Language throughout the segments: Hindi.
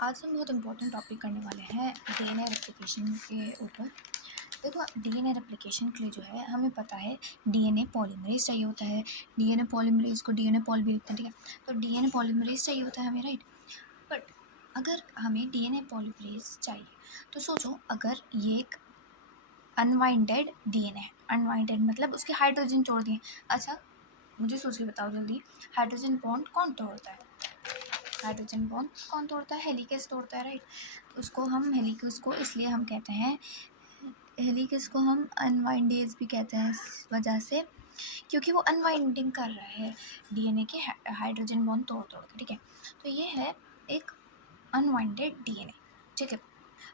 आज हम बहुत इम्पोर्टेंट टॉपिक करने वाले हैं डीएनए रेप्लिकेशन के ऊपर। देखो, डीएनए रेप्लिकेशन के लिए जो है हमें पता है डीएनए पॉलीमरेज चाहिए होता है। डीएनए पॉलीमरेज को डीएनए पॉल भी लिखते हैं, ठीक है। तो डीएनए पॉलीमरेज चाहिए होता है हमें, राइट। बट अगर हमें डीएनए पॉलीमरेज चाहिए तो सोचो, अगर ये एक अनवाइंडेड डीएनए है। अनवाइंडेड मतलब उसके हाइड्रोजन छोड़ दिए। अच्छा, मुझे सोच के बताओ जल्दी, हाइड्रोजन बॉन्ड कौन तोड़ता है? हाइड्रोजन बॉन्ड कौन तोड़ता है? हेलिकेस तोड़ता है, राइट। उसको हम हेलिकेस को इसलिए हम कहते हैं, हेलिकेस को हम अनवाइंडेज भी कहते हैं इस वजह से, क्योंकि वो अनवाइंडिंग कर रहा है डीएनए के हाइड्रोजन बॉन्ड तोड़ तोड़ के, ठीक है। तो ये है एक अनवाइंडेड डीएनए, ठीक है।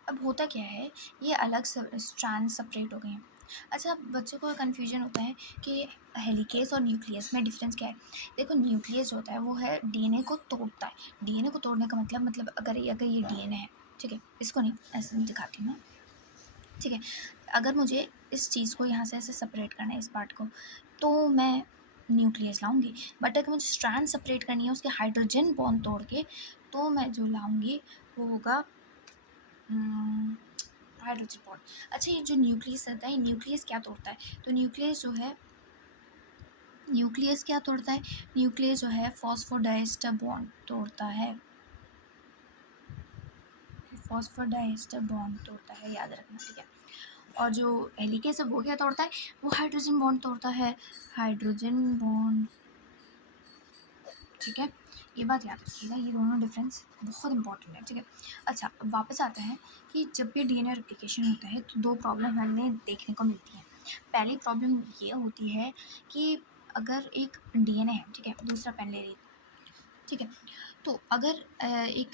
अब होता क्या है, ये अलग स्ट्रैंड सेपरेट हो गए हैं। अच्छा, बच्चों को कन्फ्यूजन होता है कि हेलिकेस और न्यूक्लियस में डिफरेंस क्या है। देखो, न्यूक्लियस होता है वो है डीएनए को तोड़ता है। डीएनए को तोड़ने का मतलब अगर ये डीएनए है, ठीक है, इसको नहीं, ऐसे नहीं दिखाती हूँ मैं, ठीक है। अगर मुझे इस चीज़ को यहाँ से ऐसे सेपरेट करना है, इस पार्ट को, तो मैं न्यूक्लियस लाऊंगी। बट अगर मुझे स्ट्रैंड सेपरेट करनी है उसके हाइड्रोजन बॉन्ड तोड़ के, तो मैं जो लाऊंगी वो होगा हाइड्रोजन बॉन्ड। अच्छा, ये जो न्यूक्लियस रहता है, न्यूक्लियस क्या तोड़ता है? तो न्यूक्लियस जो है, न्यूक्लियस क्या तोड़ता है? न्यूक्लियस जो है फॉस्फोडाइस्टर बॉन्ड तोड़ता है। फॉस्फोडाइस्टर बॉन्ड तोड़ता है, याद रखना, ठीक है। और जो हेलिकेस है वो क्या तोड़ता है? वो हाइड्रोजन बॉन्ड तोड़ता है, हाइड्रोजन बॉन्ड, ठीक है। ये बात याद रखिएगा, ये दोनों डिफरेंस बहुत इंपॉर्टेंट है, ठीक है। अच्छा, अब वापस आते हैं कि जब भी डीएनए रेप्लिकेशन होता है तो दो प्रॉब्लम हमें देखने को मिलती है। पहली प्रॉब्लम ये होती है कि अगर एक डीएनए है, ठीक है, दूसरा पेन ले लीजिए, ठीक है। तो अगर एक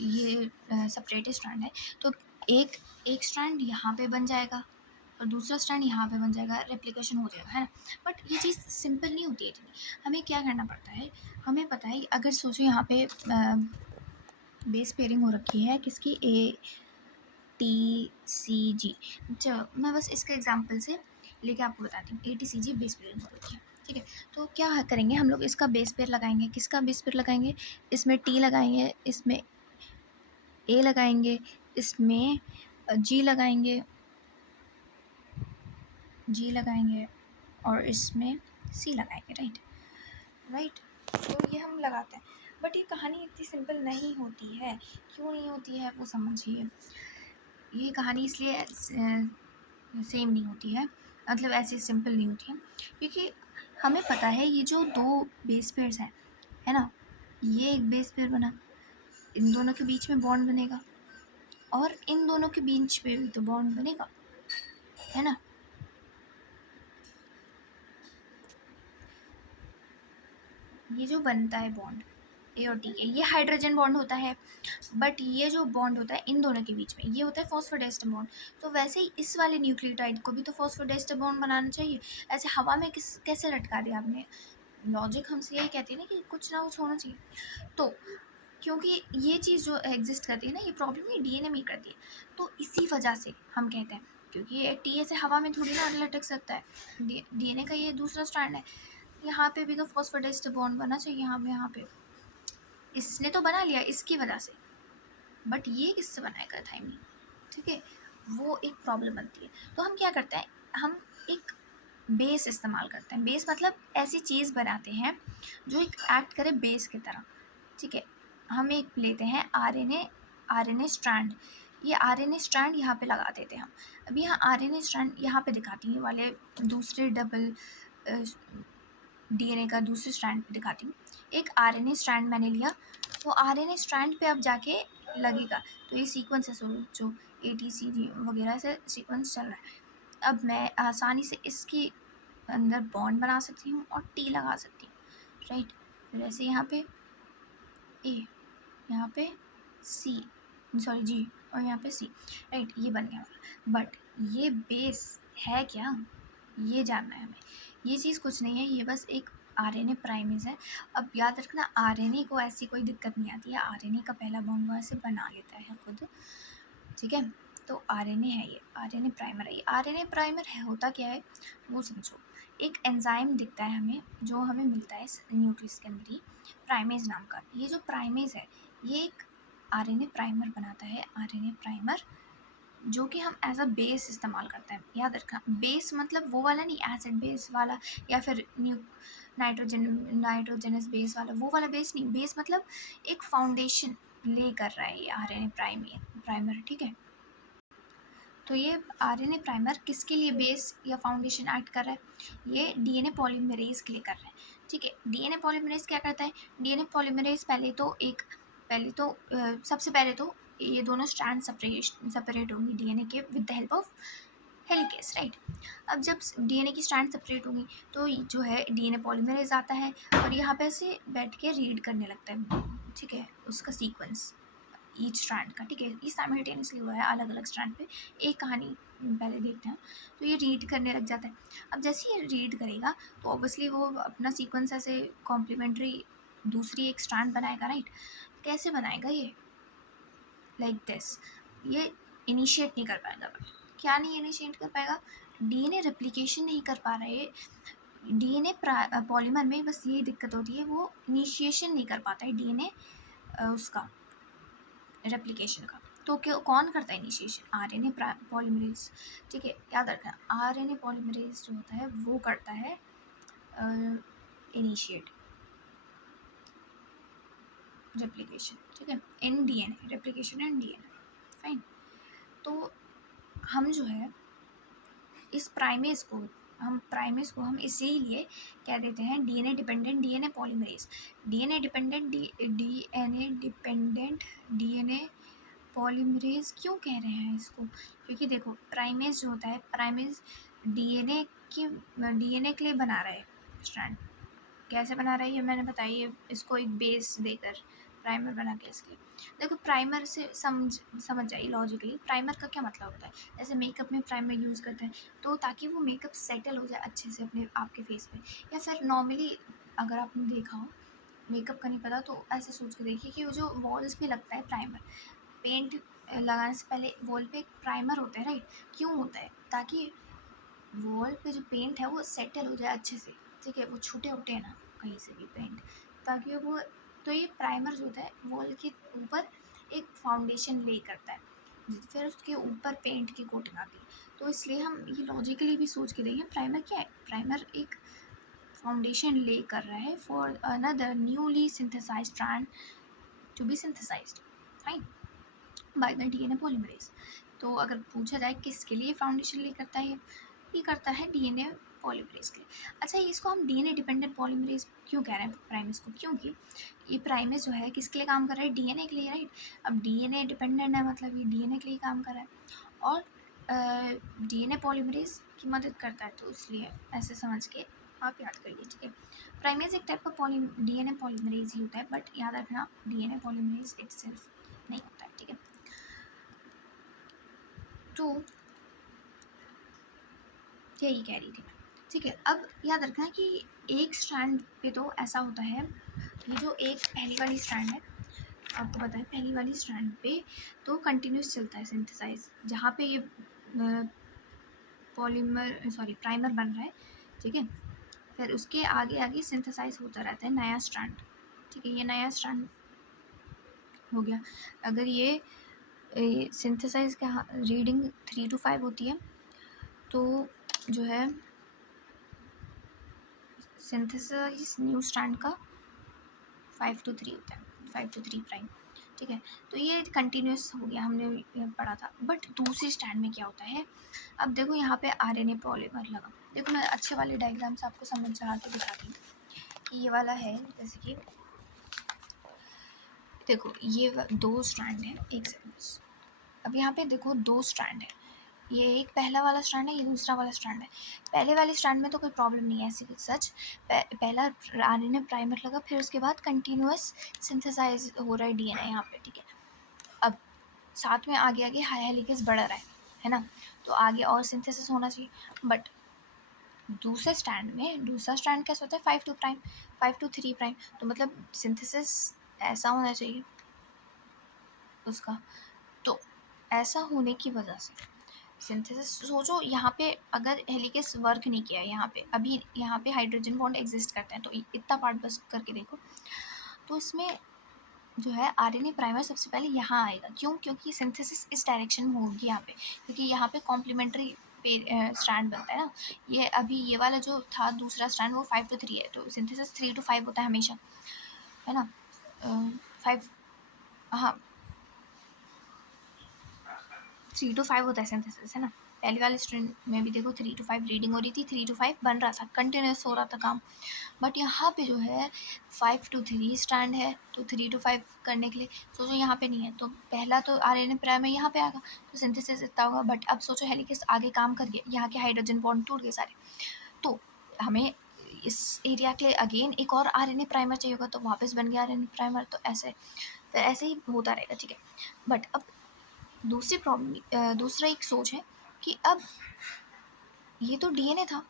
ये सेपरेटेड स्ट्रैंड है, तो एक एक स्ट्रैंड यहाँ पे बन जाएगा और दूसरा स्ट्रैंड यहाँ पे बन जाएगा, रेप्लिकेशन हो जाएगा, है ना। बट ये चीज़ सिंपल नहीं होती है इतनी। हमें क्या करना पड़ता है, हमें पता है अगर सोचो यहाँ पे बेस पेयरिंग हो रखी है किसकी, ATCG। मैं बस इसके एग्जांपल से लेके आपको बताती हूँ। ATCG बेस पेयरिंग हो रखी है, ठीक है। तो क्या करेंगे हम लोग, इसका बेस पेयर लगाएंगे। किसका बेस पेयर लगाएंगे? इसमें T लगाएंगे, इसमें A लगाएंगे, इसमें G लगाएंगे, और इसमें C लगाएंगे, राइट। राइट, तो ये हम लगाते हैं। बट ये कहानी इतनी सिंपल नहीं होती है। क्यों नहीं होती है वो समझिए। ये कहानी इसलिए सेम नहीं होती है, मतलब ऐसी सिंपल नहीं होती है, क्योंकि हमें पता है ये जो दो बेस पेयर्स हैं, है ना, ये एक बेस पेयर बना, इन दोनों के बीच में बॉन्ड बनेगा, और इन दोनों के बीच में भी तो बॉन्ड बनेगा, है ना। ये जो बनता है बॉन्ड ए और टी, ये हाइड्रोजन बॉन्ड होता है। बट ये जो बॉन्ड होता है इन दोनों के बीच में, ये होता है फॉस्फोडाइस्टर बॉन्ड। तो वैसे ही इस वाले न्यूक्लियोटाइड को भी तो फॉस्फोडाइस्टर बॉन्ड बनाना चाहिए। ऐसे हवा में कैसे लटका दिया आपने? लॉजिक हमसे यही कहती है ना कि कुछ ना कुछ होना चाहिए। तो क्योंकि ये चीज़ जो एग्जिस्ट करती है ना, ये प्रॉब्लम ये डीएनए में करती है, तो इसी वजह से हम कहते हैं, क्योंकि ये टी ऐसे हवा में थोड़ी ना लटक सकता है। डीएनए का ये दूसरा स्ट्रैंड है, यहाँ पे भी तो फॉस्फोडाइस्टर बॉन्ड बना चाहिए, यहाँ पे इसने तो बना लिया इसकी वजह से, बट ये किससे बनाएगा थाइमिन, ठीक है। वो एक प्रॉब्लम बनती है। तो हम क्या करते हैं, हम एक बेस इस्तेमाल करते हैं। बेस मतलब ऐसी चीज़ बनाते हैं जो एक एक्ट करे बेस की तरह, ठीक है। हम एक लेते हैं आरएनए स्ट्रैंड। ये आरएनए स्ट्रैंड यहाँ पे लगा देते हैं हम। अभी यहाँ आरएनए स्ट्रैंड यहाँ पे दिखाती हूँ, वाले दूसरे डबल डीएनए का दूसरे स्ट्रैंड पे दिखाती हूँ। एक आरएनए स्ट्रैंड मैंने लिया, वो आरएनए स्ट्रैंड पे अब जाके लगेगा। तो ये सीक्वेंस है जो ATCG वगैरह से सीक्वेंस चल रहा है। अब मैं आसानी से इसकी अंदर बॉन्ड बना सकती हूँ और T लगा सकती हूँ, राइट। जैसे यहाँ पे A, यहाँ पे C, सॉरी G, और यहाँ पे C, राइट। ये बन गया हमारा। बट ये बेस है क्या, ये जानना है हमें। ये चीज़ कुछ नहीं है, ये बस एक आरएनए प्राइमेज है। अब याद रखना, आरएनए को ऐसी कोई दिक्कत नहीं आती है, आरएनए का पहला बॉन्ड वो ऐसे बना लेता है खुद, ठीक है। तो आरएनए है, ये आरएनए प्राइमर है। ये आरएनए प्राइमर है, होता क्या है वो समझो। एक एंजाइम दिखता है हमें, जो हमें मिलता है न्यूक्लियस के अंदर ही, प्राइमेज नाम का। ये जो प्राइमेज है, ये एक आरएनए प्राइमर बनाता है, आरएनए प्राइमर, जो कि हम एज अ बेस इस्तेमाल करते हैं। याद रखना, बेस मतलब वो वाला नहीं, एसिड बेस वाला या फिर नाइट्रोजनस बेस वाला, वो वाला बेस नहीं। बेस मतलब एक फाउंडेशन ले कर रहा है ये आरएनए प्राइमर, ठीक है। तो ये आरएनए प्राइमर किसके लिए बेस या फाउंडेशन एक्ट कर रहा है? ये डीएनए पॉलीमरेज के लिए कर रहा है, ठीक है। डीएनए पॉलीमरेज क्या करता है? डीएनए पॉलीमरेज सबसे पहले तो ये दोनों स्ट्रैंड सेपरेट होंगी डीएनए के with the help of helicase, right. अब जब डीएनए की स्ट्रैंड सेपरेट होंगी तो जो है डीएनए पॉलीमरेज आता है और यहाँ पे ऐसे बैठ के रीड करने लगता है, ठीक है, उसका सीक्वेंस ईच स्ट्रैंड का, ठीक है। ये साइमल्टेनियसली हुआ है अलग अलग स्ट्रैंड पे। एक कहानी पहले देखते हैं। तो ये रीड करने लग जाता है। अब जैसे ये रीड करेगा तो ऑब्वियसली वो अपना सीक्वेंस ऐसे कॉम्प्लीमेंट्री दूसरी एक स्ट्रैंड बनाएगा, राइट। कैसे बनाएगा ये? Like this. ये इनिशिएट नहीं कर पाएगा। बट क्या नहीं इनिशिएट कर पाएगा? डीएनए रेप्लिकेशन नहीं कर पा रहा है। डीएनए पॉलीमर में बस ये दिक्कत होती है, वो इनिशिएशन नहीं कर पाता है डीएनए उसका रेप्लिकेशन का। तो कौन करता है इनिशिएशन? आरएनए पॉलीमरेज, ठीक है। याद रखना, आरएनए पॉलीमरेज जो होता है वो करता है इनिशिएट रेप्लिकेशन, ठीक है, in DNA, replication in DNA, fine. तो हम जो है इस प्राइमेज को हम इसीलिए कह देते हैं DNA dependent DNA polymerase. DNA dependent DNA polymerase क्यों कह रहे हैं इसको? क्योंकि देखो, प्राइमेज जो होता है, प्राइमेज डीएनए के लिए बना रहा है स्ट्रैंड। कैसे बना रहा है ये मैंने बताइए, इसको एक बेस देकर प्राइमर बना के इसके लिए। देखो, प्राइमर से समझ जाइए लॉजिकली, प्राइमर का क्या मतलब होता है। जैसे मेकअप में प्राइमर यूज़ करते हैं तो ताकि वो मेकअप सेटल हो जाए अच्छे से अपने आपके फेस पे। या फिर नॉर्मली अगर आपने देखा हो, मेकअप का नहीं पता तो ऐसे सोच के देखिए कि वो जो वॉल्स पे लगता है प्राइमर, पेंट लगाने से पहले वॉल पे एक प्राइमर होता है, राइट। क्यों होता है? ताकि वॉल पे जो पेंट है वो सेटल हो जाए अच्छे से, ठीक है, वो छूटे उठे ना कहीं से भी पेंट, ताकि वो। तो ये प्राइमर जो होता है वॉल के ऊपर एक फाउंडेशन ले करता है, फिर उसके ऊपर पेंट की कोटिंग आती है। तो इसलिए हम ये लॉजिकली भी सोच के देखें, प्राइमर क्या है? प्राइमर एक फाउंडेशन ले कर रहा है for another newly synthesised strand to be synthesised, fine, by the DNA polymerase. तो अगर पूछा जाए किसके लिए फाउंडेशन ले करता है, ये करता है डीएनए पॉलीमरेज के लिए। अच्छा, इसको हम डीएनए डिपेंडेंट पॉलीमरेज क्यों कह रहे हैं प्राइमेज को? क्योंकि ये प्राइमेज जो है किसके लिए काम कर रहा है? डीएनए के लिए, राइट। अब डीएनए डिपेंडेंट है मतलब ये डीएनए के लिए काम कर रहा है और डीएनए पॉलीमरेज की मदद करता है, तो इसलिए ऐसे समझ के आप याद करिए, ठीक है। प्राइमेज एक टाइप का डीएनए पॉलीमरेज ही होता है, बट याद रखना डीएनए पॉलीमरेज इटसेल्फ नहीं होता है, ठीक है। तो यही कह रही थी मैं, ठीक है। अब याद रखना कि एक स्ट्रैंड पे तो ऐसा होता है, ये जो एक पहली वाली स्ट्रैंड है, आपको पता है पहली वाली स्ट्रैंड पे तो कंटिन्यूस चलता है सिंथेसाइज, जहाँ पे ये प्राइमर बन रहा है, ठीक है। फिर उसके आगे आगे सिंथेसाइज होता रहता है नया स्ट्रैंड, ठीक है। ये नया स्ट्रैंड हो गया। अगर ये सिंथेसाइज का रीडिंग 3 to 5 होती है तो जो है सिंथेसाइज न्यू स्ट्रैंड का 5 to 3 होता है, 5 to 3 प्राइम, ठीक है। तो ये कंटिन्यूस हो गया, हमने ये पढ़ा था। बट दूसरी स्ट्रैंड में क्या होता है? अब देखो यहाँ पे आरएनए पॉलीमर लगा। देखो मैं अच्छे वाले डायग्राम से आपको समझ चढ़ा के दिखाती हूँ कि ये वाला है, जैसे कि देखो ये दो स्ट्रैंड है, एक सेकंड। अब यहाँ पे देखो दो स्ट्रैंड है, ये एक पहला वाला स्ट्रैंड है, ये दूसरा वाला स्ट्रैंड है। पहले वाले स्ट्रैंड में तो कोई प्रॉब्लम नहीं है ऐसी कुछ सच। पहला आरएनए प्राइमर लगा, फिर उसके बाद कंटिन्यूअस सिंथेसाइज हो रहा है डीएनए यहाँ पे, ठीक है। अब साथ में आगे आगे हेलिकेस बढ़ रहा है ना, तो आगे और सिंथेसिस होना चाहिए। बट दूसरे स्ट्रैंड में, दूसरा स्ट्रैंड कैसा होता है? 5 to प्राइम, 5 to 3 प्राइम, तो मतलब सिंथेसिस ऐसा होना चाहिए उसका। तो ऐसा होने की वजह से सिंथेसिस, सोचो यहाँ पे अगर हेलिकेस वर्क नहीं किया है, यहाँ पे अभी यहाँ पे हाइड्रोजन बॉन्ड एग्जिस्ट करते हैं, तो इतना पार्ट बस करके देखो, तो इसमें जो है आरएनए प्राइमर सबसे पहले यहाँ आएगा। क्यों? क्योंकि सिंथेसिस इस डायरेक्शन में होगी यहाँ पे, क्योंकि यहाँ पे कॉम्प्लीमेंट्री स्ट्रैंड बनता है ना। ये अभी ये वाला जो था दूसरा स्ट्रैंड वो 5 to 3 है, तो सिंथेसिस 3 to 5 होता है हमेशा, है ना। 5, हाँ 3 to 5 होता है सिंथेसिस, है ना। पहले वाले स्ट्रैंड में भी देखो 3 to 5 रीडिंग हो रही थी, 3 to 5 बन रहा था, कंटिन्यूस हो रहा था काम। बट यहाँ पे जो है 5 to 3 स्टैंड है, तो 3 to 5 करने के लिए सोचो यहाँ पे नहीं है, तो पहला तो आरएनए प्राइमर यहाँ पे आएगा, तो सिंथेसिस इतना होगा। बट अब सोचो हेलिकेस आगे काम कर गया, यहाँ के हाइड्रोजन बॉन्ड टूट गए सारे, तो हमें इस एरिया के लिए अगेन एक और आरएनए प्राइमर चाहिए होगा, तो वापस बन गया आरएनए प्राइमर। तो ऐसे फिर ऐसे ही होता रहेगा, ठीक है। बट अब दूसरी प्रॉब्लम, दूसरा एक सोच है कि अब ये तो डीएनए था,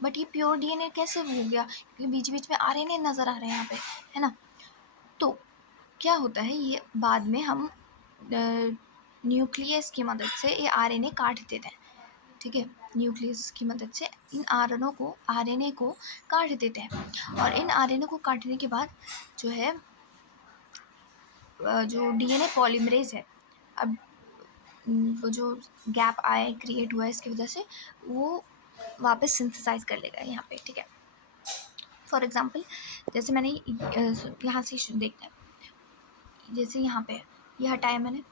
बट ये प्योर डीएनए कैसे हो गया, क्योंकि बीच बीच में आरएनए नज़र आ रहे हैं यहाँ पे, है ना। तो क्या होता है, ये बाद में हम न्यूक्लियस की मदद से ये आरएनए काट देते हैं, ठीक है। न्यूक्लियस की मदद से इन आरएनए को काट देते हैं, और इन आरएनए को काटने के बाद जो है जो डीएनए पॉलीमरेज है, अब वो जो गैप आया क्रिएट हुआ है इसकी वजह से, वो वापस सिंथेसाइज कर लेगा यहाँ पे, ठीक है। फॉर एग्जांपल जैसे मैंने यहाँ से देखते हैं, जैसे यहाँ पे ये हटाया मैंने,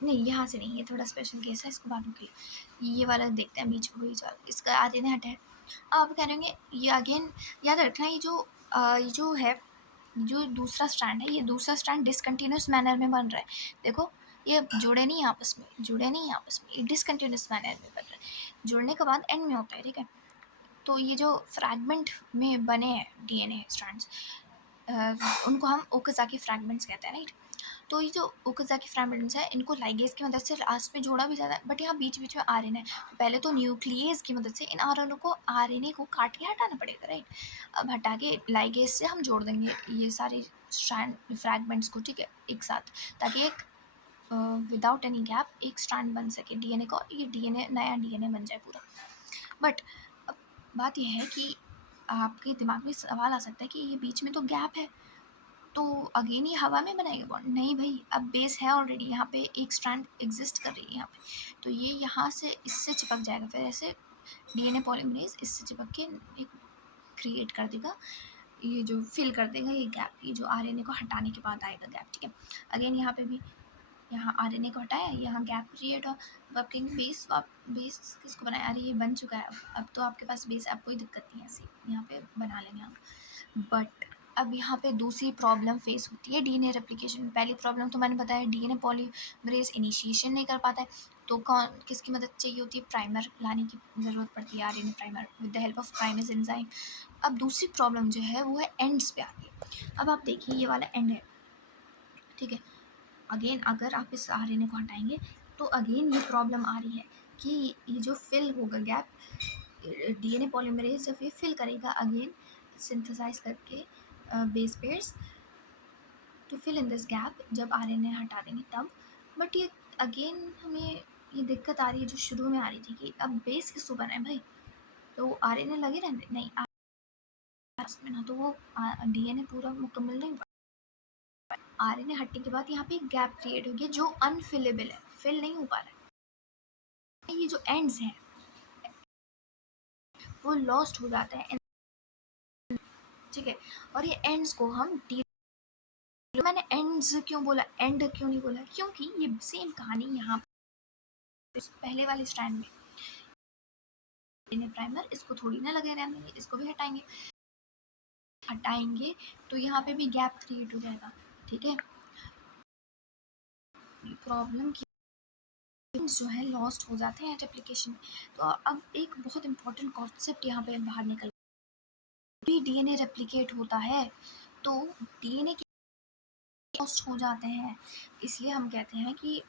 नहीं यहाँ से नहीं, ये थोड़ा स्पेशल केस है, इसको बाद में क्लियर। ये वाला देखते हैं बीच में, वही वाला, इसका आधे ने हटाया। आप कह रहे ये अगेन याद रखना, ये जो है जो दूसरा स्ट्रैंड है, ये दूसरा स्ट्रैंड डिसकंटिन्यूस मैनर में बन रहा है। देखो ये जुड़े नहीं आपस में, ये डिसकंटिन्यूस मैनर में बन रहा है, जुड़ने के बाद एंड में होता है, ठीक है। तो ये जो फ्रैगमेंट में बने हैं डीएनए स्ट्रैंड्स, उनको हम ओकाज़ाकी फ्रैगमेंट्स कहते हैं, राइट। तो ये जो ओकाज़ाकी फ्रैगमेंट्स है, इनको लाइगेज की मदद से लास्ट में जोड़ा भी जाता है, बट यहाँ बीच बीच में आरएनए है, तो पहले तो न्यूक्लियस की मदद से इन आरएनए को काट के हटाना पड़ेगा, राइट। अब हटा के लाइगेज से हम जोड़ देंगे ये सारे स्ट्रैंड फ्रैगमेंट्स को, ठीक है, एक साथ, ताकि एक विदाउट एनी गैप एक स्ट्रैंड बन सके डीएनए का, ये डीएनए नया डीएनए बन जाए पूरा। बट अब बात यह है कि आपके दिमाग में सवाल आ सकता है कि ये बीच में तो गैप है, तो अगेन ये हवा में बनाएगा बॉन्ड? नहीं भाई, अब बेस है ऑलरेडी, यहाँ पे एक स्ट्रैंड एग्जिस्ट कर रही है यहाँ पे, तो ये यहाँ से इससे चिपक जाएगा, फिर ऐसे डीएनए पॉलीमरेज इससे चिपक के एक क्रिएट कर देगा, ये जो फिल कर देगा ये गैप, ये जो आरएनए को हटाने के बाद आएगा गैप, ठीक है। अगेन यहाँ पे भी, यहाँ आरएनए को हटाया, यहाँ गैप क्रिएट हो, अब आप कहेंगे बेस किसको बनाया, अरे ये बन चुका है, अब तो आपके पास बेस, अब कोई दिक्कत नहीं है, ऐसे यहाँ पे बना लेंगे हम। बट अब यहाँ पे दूसरी प्रॉब्लम फेस होती है डीएनए रेप्लिकेशन। पहली प्रॉब्लम तो मैंने बताया, डीएनए पॉलीमरेज इनिशिएशन नहीं कर पाता है, तो किसकी मदद चाहिए होती है, प्राइमर लाने की ज़रूरत पड़ती है, RNA primer with the help of primase enzyme. अब दूसरी प्रॉब्लम जो है वो है एंड्स पे आती है। अब आप देखिए ये वाला एंड है, ठीक है। अगेन अगर आप इस आरएनए को हटाएंगे तो अगेन ये प्रॉब्लम आ रही है कि ये जो फिल होगा गैप, डीएनए पॉलीमरेज जब ये फिल करेगा अगेन सिंथेसाइज करके base pairs to fill in this gap, जब आरएनए हटा देंगे तब। बट ये अगेन हमें ये दिक्कत आ रही है जो शुरू में आ रही थी कि अब बेस किसको बनाए भाई, तो आरएनए लगे रहने नहीं में ना, तो वो डीएनए पूरा मुकम्मल नहीं हुआ। आरएनए हटने के बाद यहाँ पे एक गैप क्रिएट हो गया जो अनफिलेबल है, फिल नहीं हो पा रहा है। ये जो एंड्स हैं वो लॉस्ट हो जाते हैं, ठीक है। और ये एंड्स को हम मैंने एंड्स क्यों बोला, एंड क्यों नहीं बोला, क्योंकि ये सेम कहानी यहाँ इस पहले वाले स्ट्रैंड में प्राइमर, इसको थोड़ी ना लगे रहने देंगे, इसको भी हटाएंगे तो यहाँ पे भी गैप क्रिएट हो जाएगा, ठीक है। प्रॉब्लम जो है लॉस्ट हो जाते हैं रेप्लिकेशन। तो अब एक बहुत इंपॉर्टेंट कॉन्सेप्ट यहाँ पे बाहर निकल, भी डीएनए रेप्लिकेट होता है तो डीएनए लॉस्ट हो जाते हैं, इसलिए हम कहते हैं कि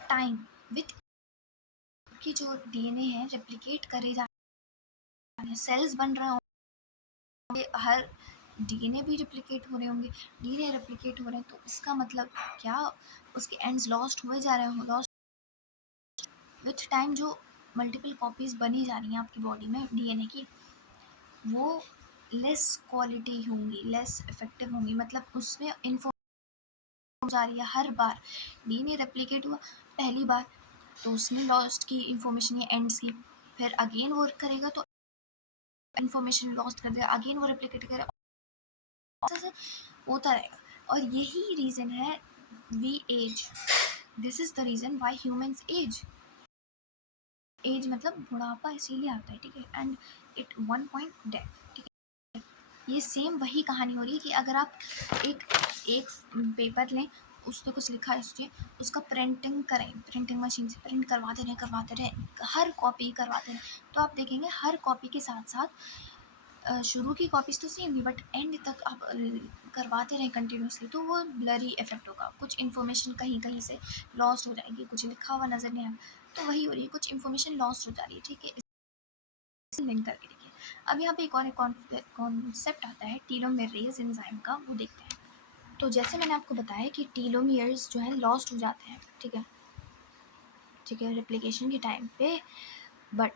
टाइम विथ कि जो डीएनए है रेप्लिकेट करे जा रहे हैं, सेल्स बन रहे होंगे, हर डीएनए भी रेप्लिकेट हो रहे होंगे, डीएनए रेप्लिकेट हो रहे हैं, तो इसका मतलब क्या, उसके एंड्स लॉस्ट हुए जा रहे हैं, लॉस्ट विथ टाइम जो मल्टीपल कॉपीज बनी जा रही हैं आपकी बॉडी में डीएनए की, वो लेस क्वालिटी होंगी, लेस इफेक्टिव होंगी, मतलब उसमें इन्फो जा रही है हर बार। डीएनए रेप्लिकेट हुआ पहली बार तो उसने लॉस्ट की इंफॉर्मेशन या एंड्स की, फिर अगेन वो करेगा तो इंफॉर्मेशन लॉस्ट कर देगा, अगेन वो रेप्लिकेट करेगा, ऐसे होता रहेगा। और यही रीज़न है we age, this is the reason why humans age. Age मतलब बुढ़ापा इसीलिए आता है, ठीक है, and it one point death, ठीक है। ये सेम वही कहानी हो रही है कि अगर आप एक एक पेपर लें, उस पर कुछ लिखा है इसलिए उसका प्रिंटिंग करें, प्रिंटिंग मशीन से प्रिंट करवाते रहें, हर कॉपी करवाते रहें, तो आप देखेंगे हर कॉपी के साथ साथ शुरू की कॉपीज़ तो सेम ही, बट एंड तक आप करवाते रहें कंटिन्यूसली, तो वो ब्लरी इफेक्ट होगा, कुछ इन्फॉर्मेशन कहीं कहीं से लॉस्ट हो जाएगी, कुछ लिखा हुआ नज़र नहीं आएगा, तो वही हो रही है, कुछ इन्फॉर्मेशन लॉस्ट हो जा रही है, ठीक है। इसे लिंक करके देखिए। अब यहाँ पे एक और कॉन्सेप्ट आता है टीलोमेरेज एंजाइम का, वो देखते हैं। तो जैसे मैंने आपको बताया कि टीलोमियर्स जो है लॉस्ट हो जाते हैं, ठीक है, ठीक है, रेप्लिकेशन के टाइम पे, बट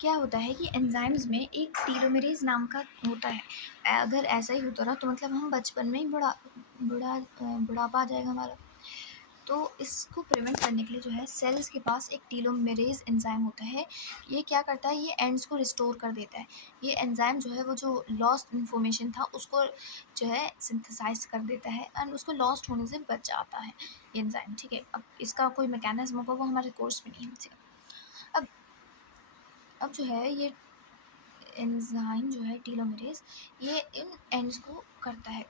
क्या होता है कि एंजाइम्स में एक टीलोमेरेज नाम का होता है। अगर ऐसा ही होता रहा तो मतलब हम बचपन में ही बुढ़ापा आ जाएगा हमारा। तो इसको प्रिवेंट करने के लिए जो है सेल्स के पास एक टीलोमेरेज एंजाइम होता है। ये क्या करता है, ये एंड्स को रिस्टोर कर देता है। ये एंजाइम जो है वो जो लॉस्ट इन्फॉर्मेशन था उसको जो है सिंथेसाइज कर देता है एंड उसको लॉस्ट होने से बचाता है ये एंजाइम, ठीक है। अब इसका कोई मैकेनिज्म होगा वो हमारे कोर्स में नहीं है, ठीक है। अब अब जो है ये एंजाइम जो है टीलोमेरेज, ये इन एंड्स को करता है,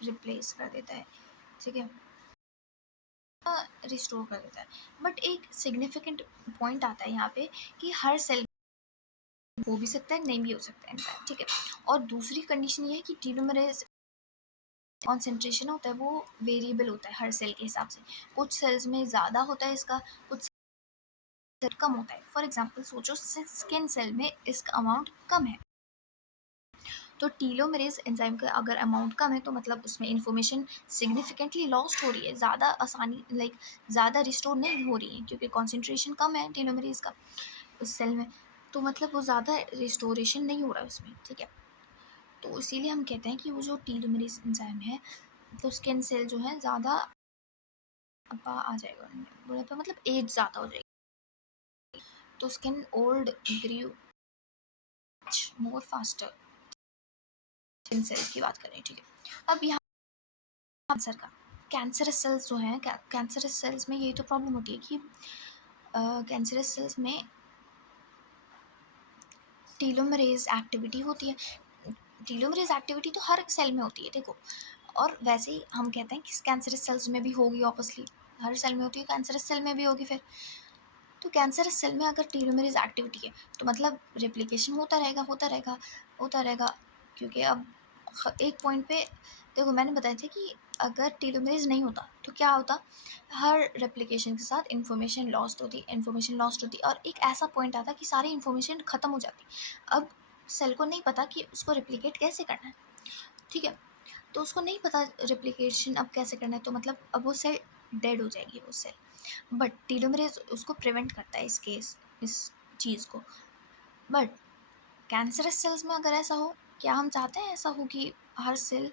रिप्लेस कर देता है, ठीक है, रिस्टोर कर देता है। बट एक सिग्निफिकेंट पॉइंट आता है यहाँ पे कि हर सेल हो भी सकता है, नहीं भी हो सकता है एंजाइम, ठीक है। और दूसरी कंडीशन ये है कि टीलोमेरेज कॉन्सेंट्रेशन होता है वो वेरिएबल होता है हर सेल के हिसाब से, कुछ सेल्स में ज़्यादा होता है इसका, कुछ सेल कम होता है। फॉर एग्जाम्पल सोचो स्किन सेल में इसका अमाउंट कम है, तो टीलोमेरेज एंजाइम का अगर अमाउंट कम है तो मतलब उसमें इन्फॉर्मेशन सिग्निफिकेंटली लॉस्ट हो रही है, ज़्यादा आसानी ज़्यादा रिस्टोर नहीं हो रही है, क्योंकि कॉन्सेंट्रेशन कम है टीलोमेरेज का उस सेल में, तो मतलब वो ज़्यादा रिस्टोरेशन नहीं हो रहा है उसमें, ठीक है। तो इसीलिए हम कहते हैं कि वो जो टीलोमेरेज एंजाइम है, तो स्किन सेल जो है ज़्यादा आ जाएगा उनमें, बुढ़ापा मतलब एज ज़्यादा हो जाएगी, तो skin old grieve more faster, skin cells की बात करें, ठीक है। अब यहाँ कैंसर का, कैंसरस सेल्स जो हैं, कैंसरस सेल्स में यही तो प्रॉब्लम होती है कि कैंसरस सेल्स में टीलोमरेज एक्टिविटी होती है। टीलोमरेज एक्टिविटी तो हर सेल में होती है देखो, और वैसे ही हम कहते हैं कि कैंसरस सेल्स में भी होगी, ऑब्वियसली हर सेल में होती है, कैंसरस सेल में भी होगी फिर। तो कैंसरस सेल में अगर टीलोमरेज एक्टिविटी है तो मतलब रेप्लिकेशन होता रहेगा, होता रहेगा, होता रहेगा, क्योंकि अब एक पॉइंट पे देखो, मैंने बताया था कि अगर टेलोमेरेज नहीं होता तो क्या होता, हर रेप्लिकेशन के साथ इन्फॉर्मेशन लॉस्ट होती और एक ऐसा पॉइंट आता कि सारी इन्फॉर्मेशन ख़त्म हो जाती। अब सेल को नहीं पता कि उसको रेप्लिकेट कैसे करना है, ठीक है, तो उसको नहीं पता रेप्लिकेशन अब कैसे करना है, तो मतलब अब वो सेल डेड हो जाएगी वो सेल। बट टेलोमेरेज उसको प्रिवेंट करता है इस चीज़ को। बट कैंसरस सेल्स में अगर ऐसा हो, क्या हम चाहते हैं ऐसा हो कि हर सेल